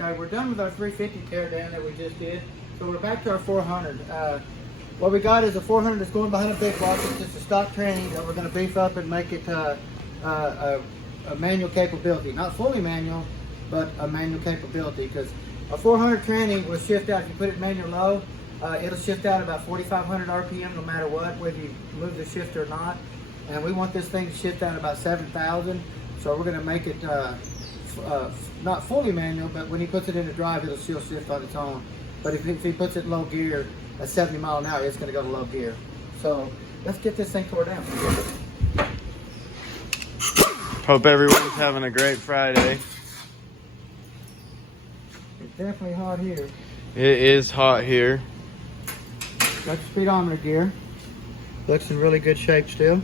Okay, we're done with our 350 teardown that we just did. So we're back to our 400. What we got is a 400 that's going behind a big block. It's just a stock tranny that we're going to beef up and make it a manual capability. Not fully manual, but a manual capability, because a 400 tranny will shift out. If you put it manual low, it'll shift out about 4,500 RPM no matter what, whether you move the shifter or not. And we want this thing to shift out about 7,000. So we're going to make it not fully manual, but when he puts it into drive, it'll still shift on its own. But if he puts it in low gear at 70 miles an hour, it's going to go to low gear. So let's get this thing tore down. Hope everyone's having a great Friday. It's definitely hot here. It is hot here. Got the speedometer gear. Looks in really good shape still.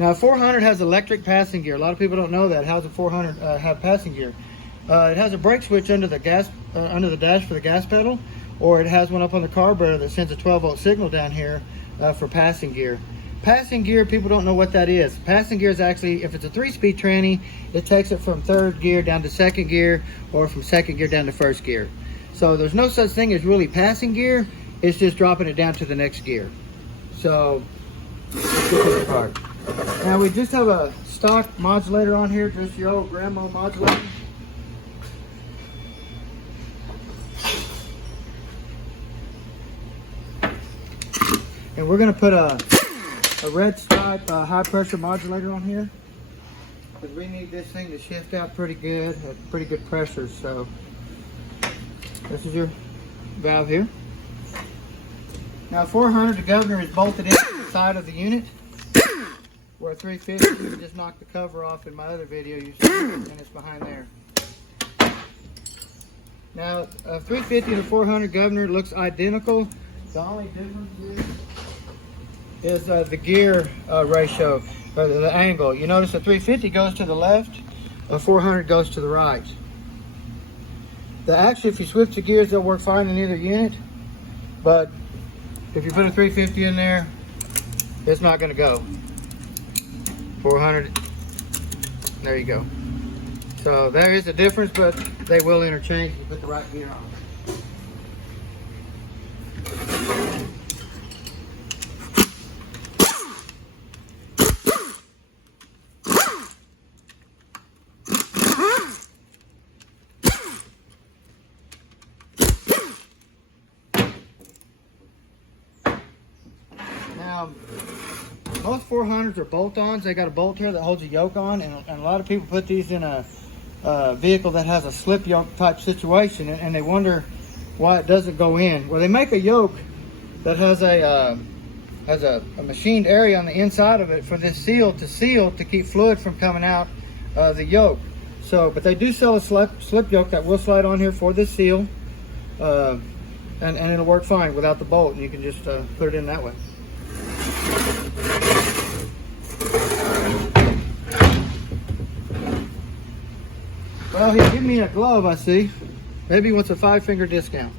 Now, 400 has electric passing gear. A lot of people don't know that. How's a 400 have passing gear? It has a brake switch under the dash for the gas pedal, or it has one up on the carburetor that sends a 12-volt signal down here for passing gear. Passing gear, people don't know what that is. Passing gear is actually, if it's a 3-speed tranny, it takes it from 3rd gear down to 2nd gear, or from 2nd gear down to 1st gear. So there's no such thing as really passing gear. It's just dropping it down to the next gear. So let's get this apart. Now we just have a stock modulator on here, just your old grandma modulator. And we're going to put a red stripe high pressure modulator on here, because we need this thing to shift out pretty good at pretty good pressure. So this is your valve here. Now 400, the governor is bolted into the side of the unit, where 350, you just knocked the cover off in my other video you see, and it's behind there. Now 350 to 400 governor looks identical. The only difference is the gear ratio, or the angle. You notice the 350 goes to the left, the 400 goes to the right. Actually, if you switch the gears, they'll work fine in either unit, but if you put a 350 in there, it's not going to go. 400, there you go. So there is a difference, but they will interchange if you put the right gear on. Now, most 400s are bolt-ons. They got a bolt here that holds a yoke on, and a lot of people put these in a vehicle that has a slip yoke type situation, and they wonder why it doesn't go in. Well, they make a yoke that has a machined area on the inside of it for this seal to keep fluid from coming out the yoke. So, but they do sell a slip yoke that will slide on here for this seal, and it'll work fine without the bolt, and you can just put it in that way. Well, he gave me a glove, I see. Maybe he wants a 5-finger discount.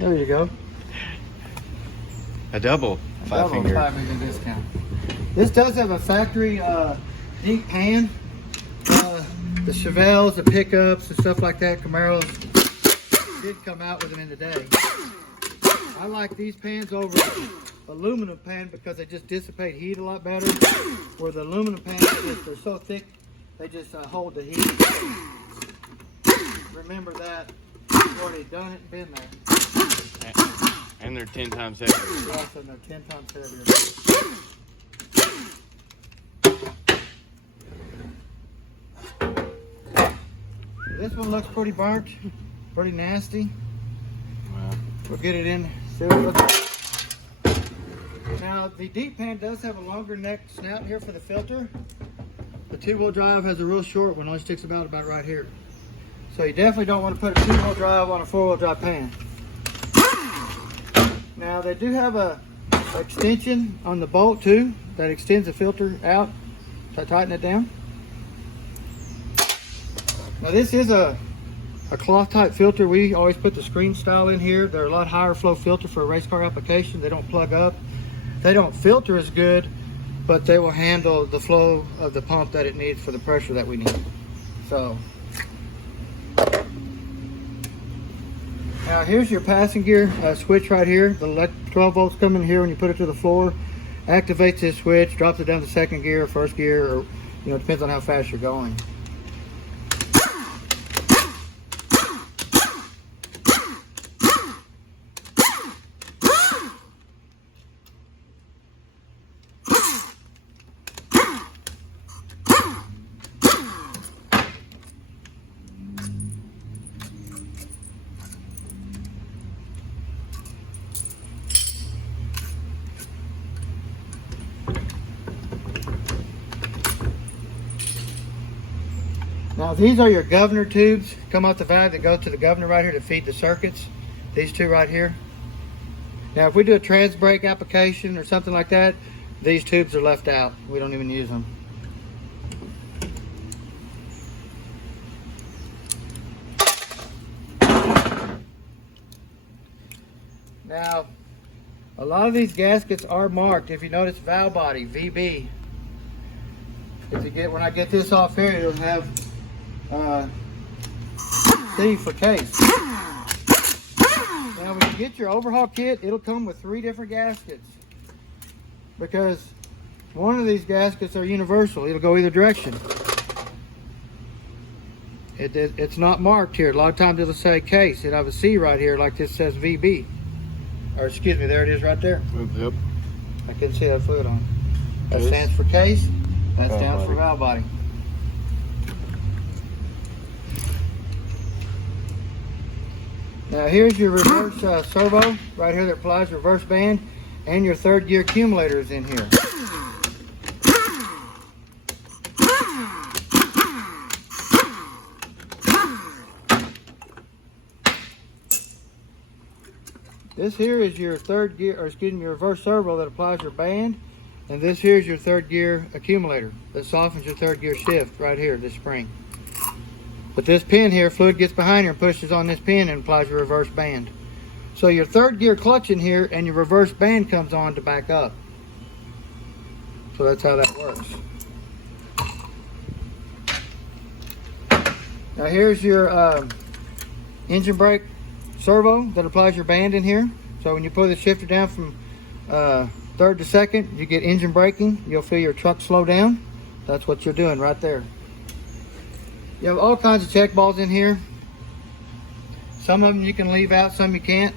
There you go. A double 5-finger. 5-finger discount. This does have a factory deep pan. The Chevelles, the pickups, and stuff like that, Camaros, did come out with them in the day. I like these pans over aluminum pan because they just dissipate heat a lot better. Where the aluminum pans, they're so thick, they just hold the heat. Remember that. You've already done it and been there. And they're 10 times heavier. Also, they're 10 times heavier. This one looks pretty burnt, pretty nasty. Wow. We'll get it in, see what it looks like. Now, the deep pan does have a longer neck snout here for the filter. The 2-wheel drive has a real short one, only sticks about right here. So you definitely don't want to put a 2-wheel drive on a 4-wheel drive pan. Now they do have a extension on the bolt too that extends the filter out to tighten it down. Now this is a cloth type filter. We always put the screen style in here. They're a lot higher flow filter for a race car application. They don't plug up. They don't filter as good, but they will handle the flow of the pump that it needs for the pressure that we need. So now here's your passing gear switch right here. The 12 volts come in here when you put it to the floor. Activates this switch, drops it down to second gear, first gear, or it depends on how fast you're going. Now these are your governor tubes, come out the valve that go to the governor right here to feed the circuits. These two right here. Now if we do a trans brake application or something like that, these tubes are left out. We don't even use them. Now, a lot of these gaskets are marked. If you notice, valve body, VB. When I get this off here, it'll have C for case. Now when you get your overhaul kit, it'll come with 3 different gaskets, because one of these gaskets are universal. It'll go either direction. It's not marked here. A lot of times it'll say case. It'll have a C right here, like this says VB. Or excuse me, there it is right there. Yep. I couldn't see that fluid on. That stands for case. That stands for valve body. Now here's your reverse servo right here that applies reverse band, and your 3rd gear accumulator is in here. This here is your 3rd gear, or excuse me, your reverse servo that applies your band, and this here is your 3rd gear accumulator that softens your 3rd gear shift right here, this spring. But this pin here, fluid gets behind here and pushes on this pin and applies your reverse band. So your 3rd gear clutch in here and your reverse band comes on to back up. So that's how that works. Now here's your engine brake servo that applies your band in here. So when you put the shifter down from 3rd to 2nd, you get engine braking. You'll feel your truck slow down. That's what you're doing right there. You have all kinds of check balls in here. Some of them you can leave out, some you can't.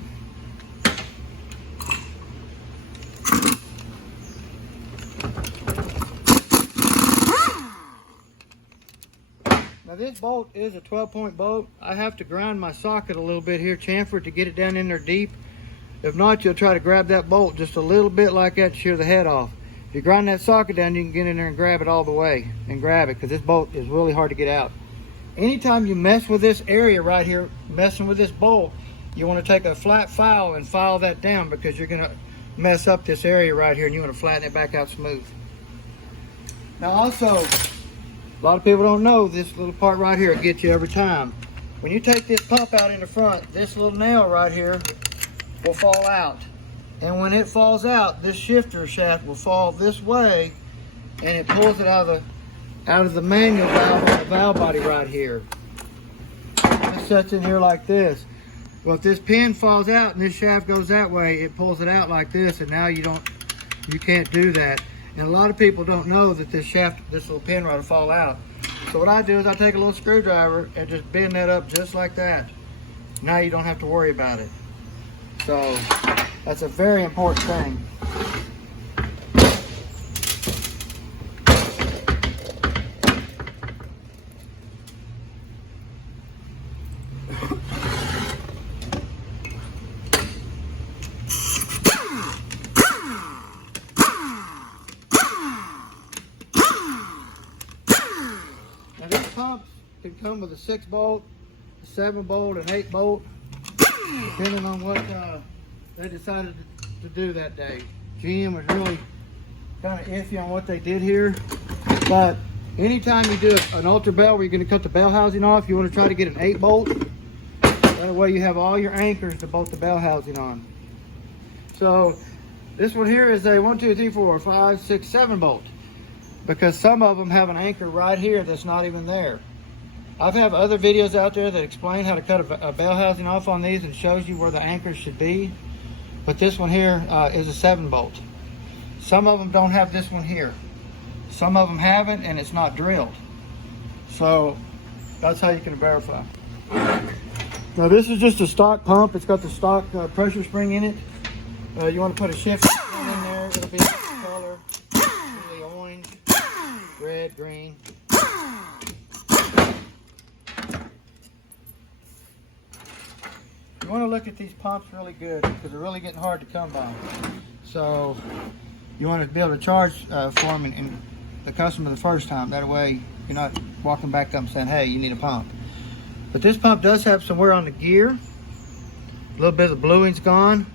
Now this bolt is a 12-point bolt. I have to grind my socket a little bit here, chamfer it, to get it down in there deep. If not, you'll try to grab that bolt just a little bit like that to shear the head off. If you grind that socket down, you can get in there and grab it all the way and grab it, because this bolt is really hard to get out. Anytime you mess with this area right here, messing with this bolt, you want to take a flat file and file that down, because you're going to mess up this area right here and you want to flatten it back out smooth. Now also, a lot of people don't know this little part right here will get you every time. When you take this pump out in the front, this little nail right here will fall out. And when it falls out, this shifter shaft will fall this way, and it pulls it out of the manual valve body right here. It sets in here like this. Well, if this pin falls out and this shaft goes that way, it pulls it out like this, and now you can't do that. And a lot of people don't know that this little pin right will fall out. So what I do is I take a little screwdriver and just bend that up just like that. Now you don't have to worry about it. So that's a very important thing. Now these pumps can come with a 6-bolt, a 7-bolt, an 8-bolt, depending on what they decided to do that day. GM was really kind of iffy on what they did here, but anytime you do an ultra bell where you're going to cut the bell housing off, you want to try to get an 8-bolt. That way you have all your anchors to bolt the bell housing on. So this one here is a 1, 2, 3, 4, 5, 6, 7 bolt, because some of them have an anchor right here that's not even there. I've have other videos out there that explain how to cut a bell housing off on these and shows you where the anchors should be. But this one here is a 7-bolt. Some of them don't have this one here. Some of them have it and it's not drilled. So that's how you can verify. Now this is just a stock pump. It's got the stock pressure spring in it. You want to put a shift in there. It'll be a color, usually orange, red, green. You want to look at these pumps really good because they're really getting hard to come by. So you want to be able to charge for them and the customer the first time. That way you're not walking back to them saying, hey, you need a pump. But this pump does have some wear on the gear. A little bit of the bluing's gone.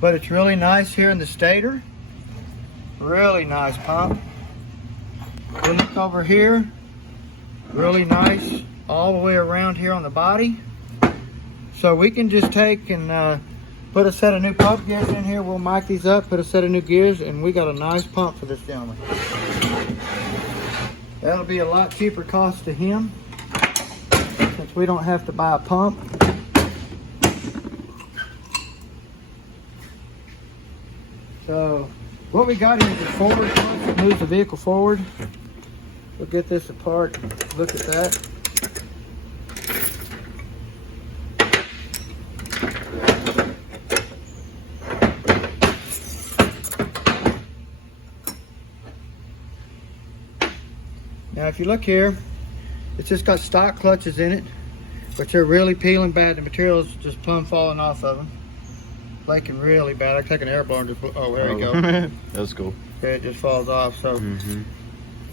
But it's really nice here in the stator. Really nice pump. Then look over here. Really nice all the way around here on the body. So we can just take and put a set of new pump gears in here. We'll mic these up, put a set of new gears, and we got a nice pump for this gentleman. That'll be a lot cheaper cost to him since we don't have to buy a pump. So what we got here is a forward pump that moves the vehicle forward. We'll get this apart, look at that. Now if you look here, it's just got stock clutches in it, which are really peeling bad. The material's just plumb falling off of them. Flaking really bad. I take an air blower and just, oh, there you go. That's cool. Okay, it just falls off. So,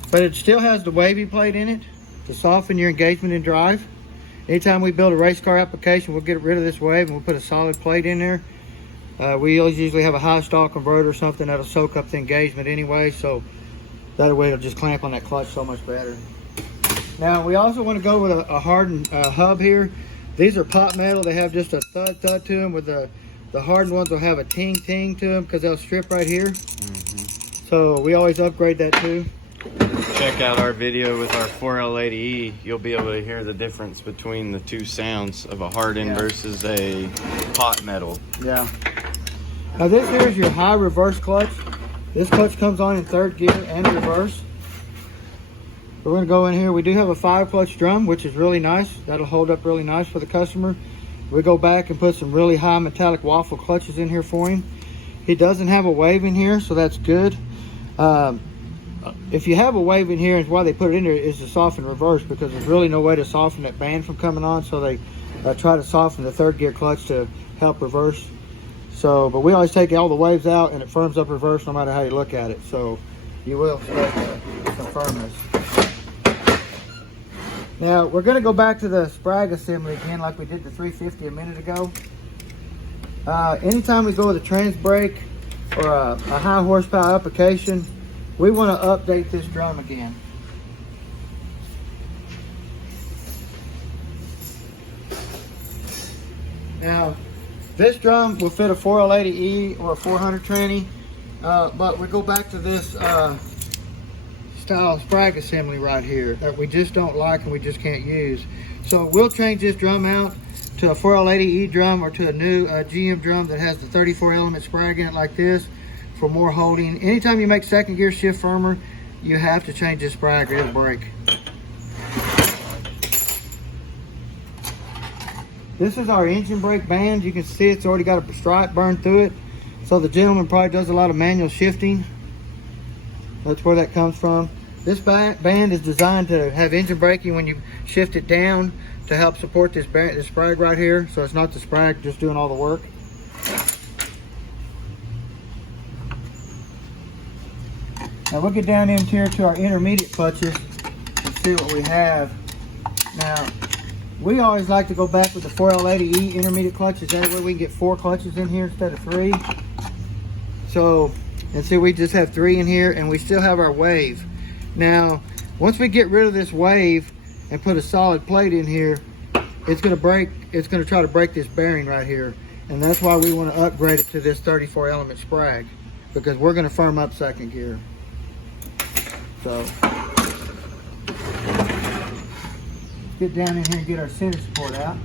but it still has the wavy plate in it to soften your engagement in drive. Anytime we build a race car application, we'll get rid of this wave and we'll put a solid plate in there. We always usually have a high stall converter or something that'll soak up the engagement anyway, so that way it'll just clamp on that clutch so much better. Now we also want to go with a hardened hub here. These are pot metal. They have just a thud to them. With the hardened ones will have a ting to them because they'll strip right here. So we always upgrade that too. Check out our video with our 4L80E. You'll be able to hear the difference between the two sounds of a hardened versus a pot metal. Yeah. Now this here is your high reverse clutch. This clutch comes on in 3rd gear and reverse. We're going to go in here. We do have a 5-clutch drum, which is really nice. That'll hold up really nice for the customer. We go back and put some really high metallic waffle clutches in here for him. He doesn't have a wave in here, so that's good. If you have a wave in here, and why they put it in there is to soften reverse, because there's really no way to soften that band from coming on, so they try to soften the 3rd gear clutch to help reverse. So, but we always take all the waves out and it firms up reverse no matter how you look at it. So you will expect some firmness. Now we're going to go back to the sprag assembly again like we did the 350 a minute ago. Anytime we go with a trans brake or a high horsepower application, we want to update this drum again. Now this drum will fit a 4L80E or a 400 tranny, but we go back to this style sprag assembly right here that we just don't like and we just can't use. So we'll change this drum out to a 4L80E drum or to a new GM drum that has the 34 element sprag in it like this for more holding. Anytime you make 2nd gear shift firmer, you have to change this sprag or it'll break. This is our engine brake band. You can see it's already got a stripe burned through it. So the gentleman probably does a lot of manual shifting. That's where that comes from. This band is designed to have engine braking when you shift it down to help support this sprag right here. So it's not the sprag just doing all the work. Now we'll get down in here to our intermediate clutches and see what we have. Now, we always like to go back with the 4L80E intermediate clutches. That way we can get 4 clutches in here instead of 3. So, and see, we just have 3 in here and we still have our wave. Now, once we get rid of this wave and put a solid plate in here, it's going to try to break this bearing right here. And that's why we want to upgrade it to this 34 element sprag, because we're going to firm up 2nd gear. So get down in here and get our center support out.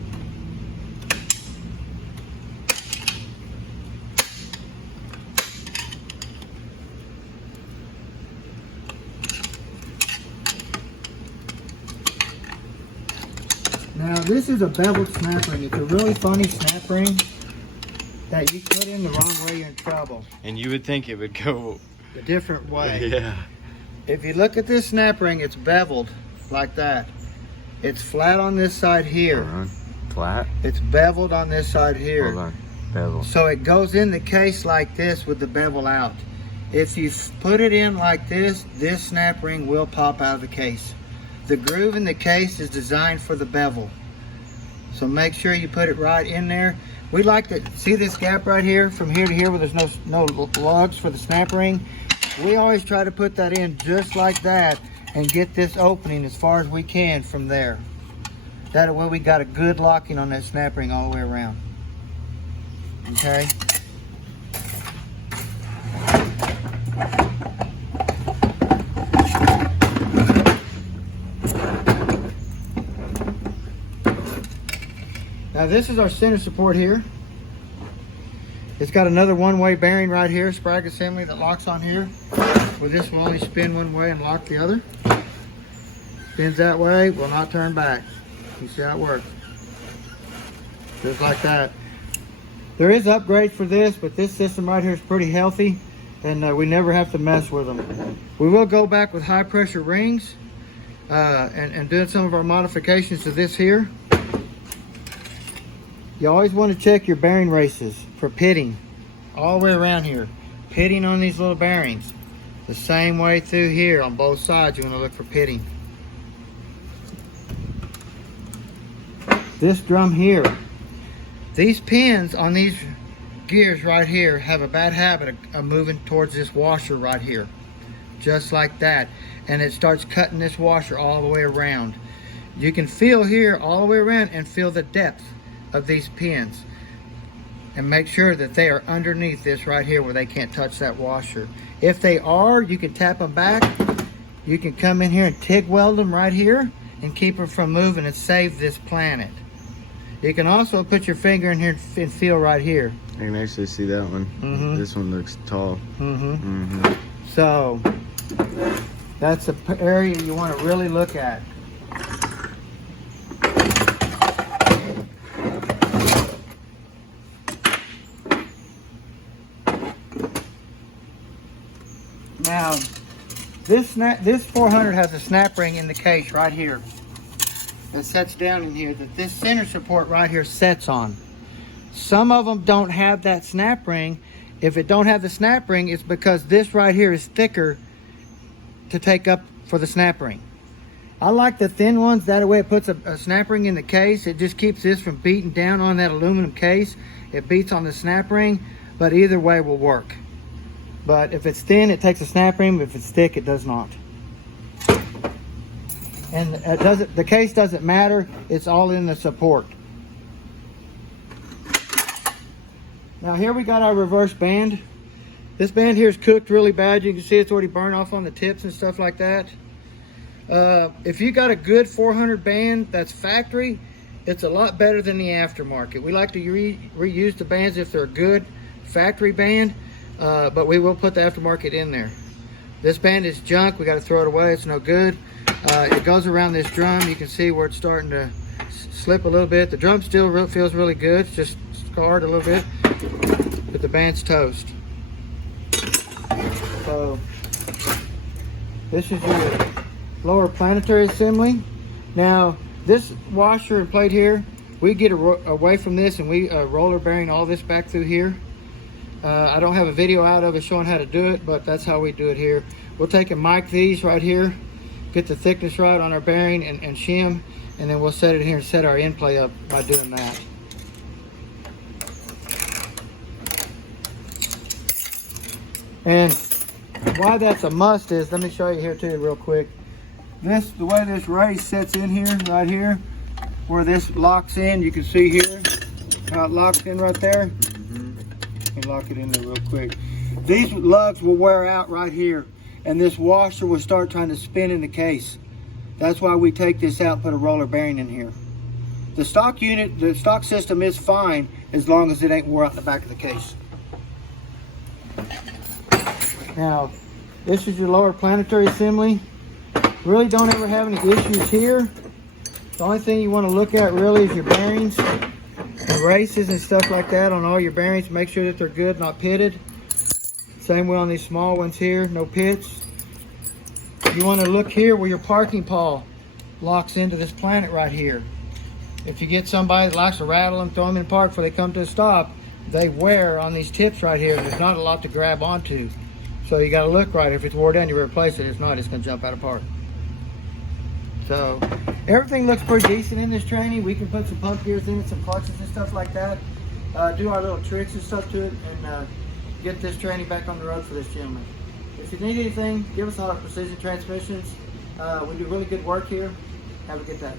Now this is a beveled snap ring. It's a really funny snap ring that you put in the wrong way, you're in trouble. And you would think it would go A different way. Yeah. If you look at this snap ring, it's beveled like that. It's flat on this side here. Hold on. Flat? It's beveled on this side here. Hold on. Bevel. So it goes in the case like this with the bevel out. If you put it in like this snap ring will pop out of the case. The groove in the case is designed for the bevel. So make sure you put it right in there. We like to see this gap right here from here to here where there's no lugs for the snap ring. We always try to put that in just like that and get this opening as far as we can from there. That way we got a good locking on that snap ring all the way around. Okay? Now this is our center support here. It's got another one-way bearing right here, sprag assembly that locks on here. Where this will only spin one way and lock the other. Spins that way, will not turn back. You see how it works. Just like that. There is upgrades for this, but this system right here is pretty healthy, and we never have to mess with them. We will go back with high pressure rings and doing some of our modifications to this here. You always want to check your bearing races for pitting all the way around here. Pitting on these little bearings. The same way through here on both sides, you want to look for pitting. This drum here, these pins on these gears right here have a bad habit of moving towards this washer right here. Just like that. And it starts cutting this washer all the way around. You can feel here all the way around and feel the depth of these pins. And make sure that they are underneath this right here where they can't touch that washer. If they are, you can tap them back. You can come in here and TIG weld them right here and keep them from moving and save this planet. You can also put your finger in here and feel right here. I can actually see that one. Mm-hmm. This one looks tall. Mm-hmm. Mm-hmm. So that's the area you want to really look at. Now, this 400 has a snap ring in the case right here that sets down in here that this center support right here sets on. Some of them don't have that snap ring. If it don't have the snap ring, it's because this right here is thicker to take up for the snap ring. I like the thin ones, that way it puts a snap ring in the case. It just keeps this from beating down on that aluminum case. It beats on the snap ring, but either way will work. But if it's thin, it takes a snap ring. If it's thick, it does not. And the case doesn't matter. It's all in the support. Now here we got our reverse band. This band here is cooked really bad. You can see it's already burned off on the tips and stuff like that. If you got a good 400 band that's factory, it's a lot better than the aftermarket. We like to reuse the bands if they're a good factory band, but we will put the aftermarket in there. This band is junk. We got to throw it away. It's no good. It goes around this drum. You can see where it's starting to slip a little bit. The drum still feels really good. It's just scarred a little bit, but the band's toast. So this is your lower planetary assembly. Now this washer and plate here, we get away from this and we roller bearing all this back through here. I don't have a video out of it showing how to do it, but that's how we do it here. We'll take and mic these right here, get the thickness right on our bearing and shim, and then we'll set it here and set our end plate up by doing that. And why that's a must is, let me show you here too real quick. The way this race sets in here, right here, where this locks in, you can see here how it locks in right there. Let me lock it in there real quick. These lugs will wear out right here, and this washer will start trying to spin in the case. That's why we take this out and put a roller bearing in here. The stock unit, the stock system is fine as long as it ain't wore out in the back of the case. Now, this is your lower planetary assembly. Really don't ever have any issues here. The only thing you want to look at really is your bearings and races and stuff like that on all your bearings. Make sure that they're good, not pitted. Same way on these small ones here, no pits. You want to look here where your parking pawl locks into this planet right here. If you get somebody that likes to rattle them, throw them in park before they come to a stop, they wear on these tips right here. There's not a lot to grab onto. So you got to look right. If it's wore down, you replace it. If not, it's going to jump out apart. So everything looks pretty decent in this tranny. We can put some pump gears in it, some clutches and stuff like that. Do our little tricks and stuff to it, and get this tranny back on the road for this gentleman. If you need anything, give us all our Precision Transmissions. We do really good work here. Have a good day.